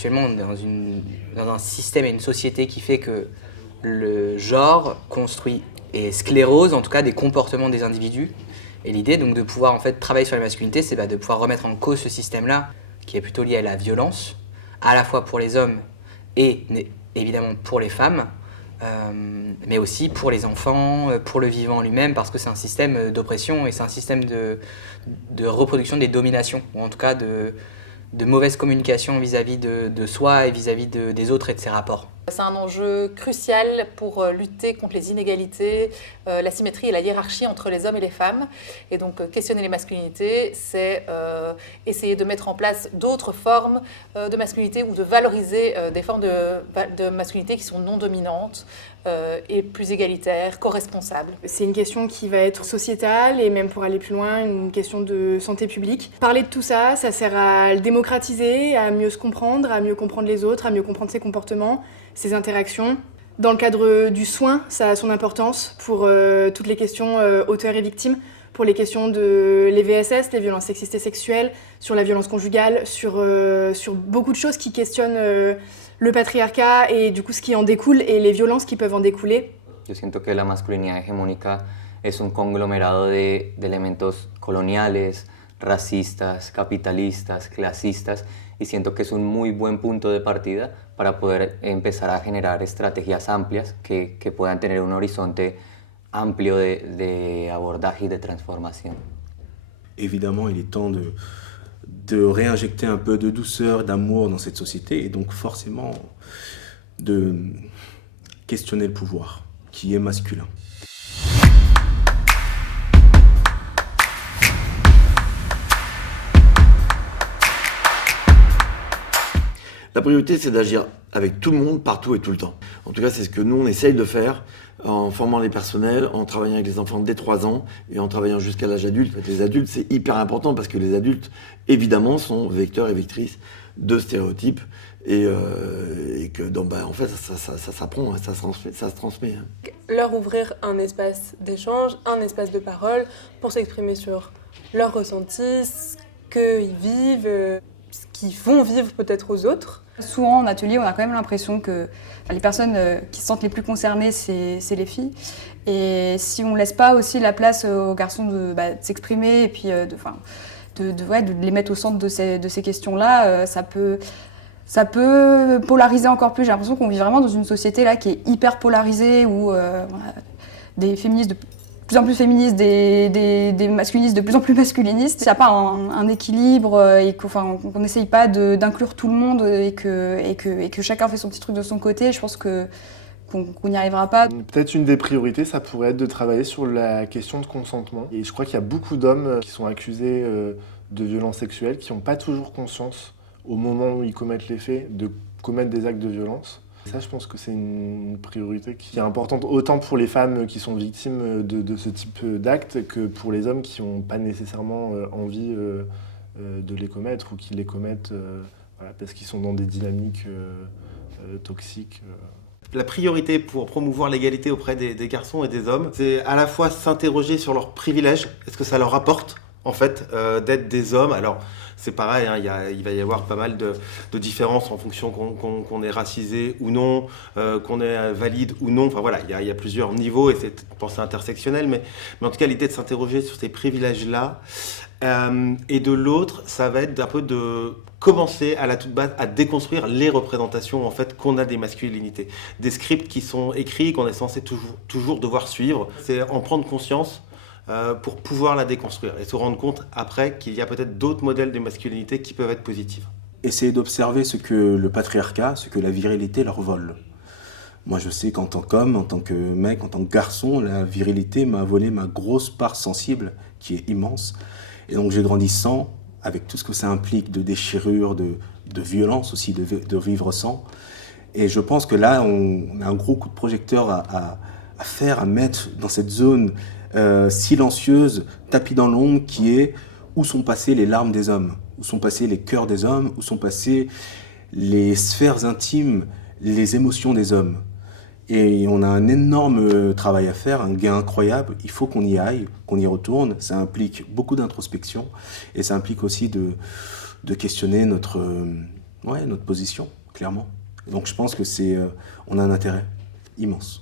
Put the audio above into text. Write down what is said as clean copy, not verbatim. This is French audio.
actuellement dans un système et une société qui fait que le genre construit et sclérose en tout cas des comportements des individus. Et l'idée donc de pouvoir en fait travailler sur les masculinités, c'est de pouvoir remettre en cause ce système-là qui est plutôt lié à la violence, à la fois pour les hommes et évidemment pour les femmes, mais aussi pour les enfants, pour le vivant lui-même, parce que c'est un système d'oppression et c'est un système de reproduction des dominations, ou en tout cas de mauvaise communication vis-à-vis de soi et vis-à-vis des autres et de ses rapports. C'est un enjeu crucial pour lutter contre les inégalités, l'asymétrie et la hiérarchie entre les hommes et les femmes. Et donc, questionner les masculinités, c'est essayer de mettre en place d'autres formes de masculinité ou de valoriser des formes de masculinité qui sont non dominantes et plus égalitaires, co-responsables. C'est une question qui va être sociétale et même pour aller plus loin, une question de santé publique. Parler de tout ça, ça sert à le démocratiser, à mieux se comprendre, à mieux comprendre les autres, à mieux comprendre ses comportements, ses interactions. Dans le cadre du soin, ça a son importance pour toutes les questions auteurs et victimes, pour les questions de les VSS, les violences sexistes et sexuelles, sur la violence conjugale, sur beaucoup de choses qui questionnent le patriarcat et du coup ce qui en découle et les violences qui peuvent en découler. Yo siento que la masculinidad hegemónica es un conglomerado de elementos coloniales, racistas, capitalistas, clasistas, y siento que es un muy buen punto de partida para poder empezar a generar estrategias amplias que puedan tener un horizonte amplio de abordaje y de transformación. Évidemment, il est temps de réinjecter un peu de douceur, d'amour dans cette société et donc forcément de questionner le pouvoir qui est masculin. La priorité, c'est d'agir avec tout le monde, partout et tout le temps. En tout cas, c'est ce que nous, on essaye de faire en formant les personnels, en travaillant avec les enfants dès 3 ans et en travaillant jusqu'à l'âge adulte. En fait, les adultes, c'est hyper important parce que les adultes, évidemment, sont vecteurs et vectrices de stéréotypes et que donc, en fait, ça s'apprend, ça se transmet. Leur ouvrir un espace d'échange, un espace de parole pour s'exprimer sur leurs ressentis, ce qu'ils vivent, ce qu'ils vont vivre peut-être aux autres. Souvent en atelier, on a quand même l'impression que les personnes qui se sentent les plus concernées, c'est les filles. Et si on ne laisse pas aussi la place aux garçons de s'exprimer et puis de les mettre au centre de ces questions-là, ça peut polariser encore plus. J'ai l'impression qu'on vit vraiment dans une société là, qui est hyper polarisée où des féministes de plus en plus féministes, des masculinistes de plus en plus masculinistes. Il n'y a pas un équilibre et qu'on n'essaye pas d'inclure tout le monde et que chacun fait son petit truc de son côté. Je pense qu'on n'y arrivera pas. Peut-être une des priorités, ça pourrait être de travailler sur la question de consentement. Et je crois qu'il y a beaucoup d'hommes qui sont accusés de violences sexuelles qui n'ont pas toujours conscience, au moment où ils commettent les faits, de commettre des actes de violence. Ça, je pense que c'est une priorité qui est importante autant pour les femmes qui sont victimes de ce type d'actes que pour les hommes qui n'ont pas nécessairement envie de les commettre ou qui les commettent parce qu'ils sont dans des dynamiques toxiques. La priorité pour promouvoir l'égalité auprès des garçons et des hommes, c'est à la fois s'interroger sur leurs privilèges, est-ce que ça leur apporte en fait d'être des hommes. Alors c'est pareil, hein, il va y avoir pas mal de différences en fonction qu'on est racisé ou non, qu'on est valide ou non. Enfin voilà, il y a plusieurs niveaux et c'est une pensée intersectionnelle, mais en tout cas l'idée de s'interroger sur ces privilèges-là. Et de l'autre, ça va être un peu de commencer à la toute base à déconstruire les représentations en fait qu'on a des masculinités, des scripts qui sont écrits qu'on est censé toujours devoir suivre. C'est en prendre conscience pour pouvoir la déconstruire et se rendre compte après qu'il y a peut-être d'autres modèles de masculinité qui peuvent être positifs. Essayer d'observer ce que le patriarcat, ce que la virilité leur vole. Moi je sais qu'en tant qu'homme, en tant que mec, en tant que garçon, la virilité m'a volé ma grosse part sensible qui est immense. Et donc j'ai grandi sans, avec tout ce que ça implique de déchirure, de violence aussi, de vivre sans. Et je pense que là, on a un gros coup de projecteur à faire, à mettre dans cette zone silencieuse, tapis dans l'ombre, qui est où sont passées les larmes des hommes, où sont passés les cœurs des hommes, où sont passées les sphères intimes, les émotions des hommes. Et on a un énorme travail à faire, un gain incroyable. Il faut qu'on y aille, qu'on y retourne. Ça implique beaucoup d'introspection et ça implique aussi de questionner Ouais, notre position, clairement. Donc je pense que on a un intérêt immense.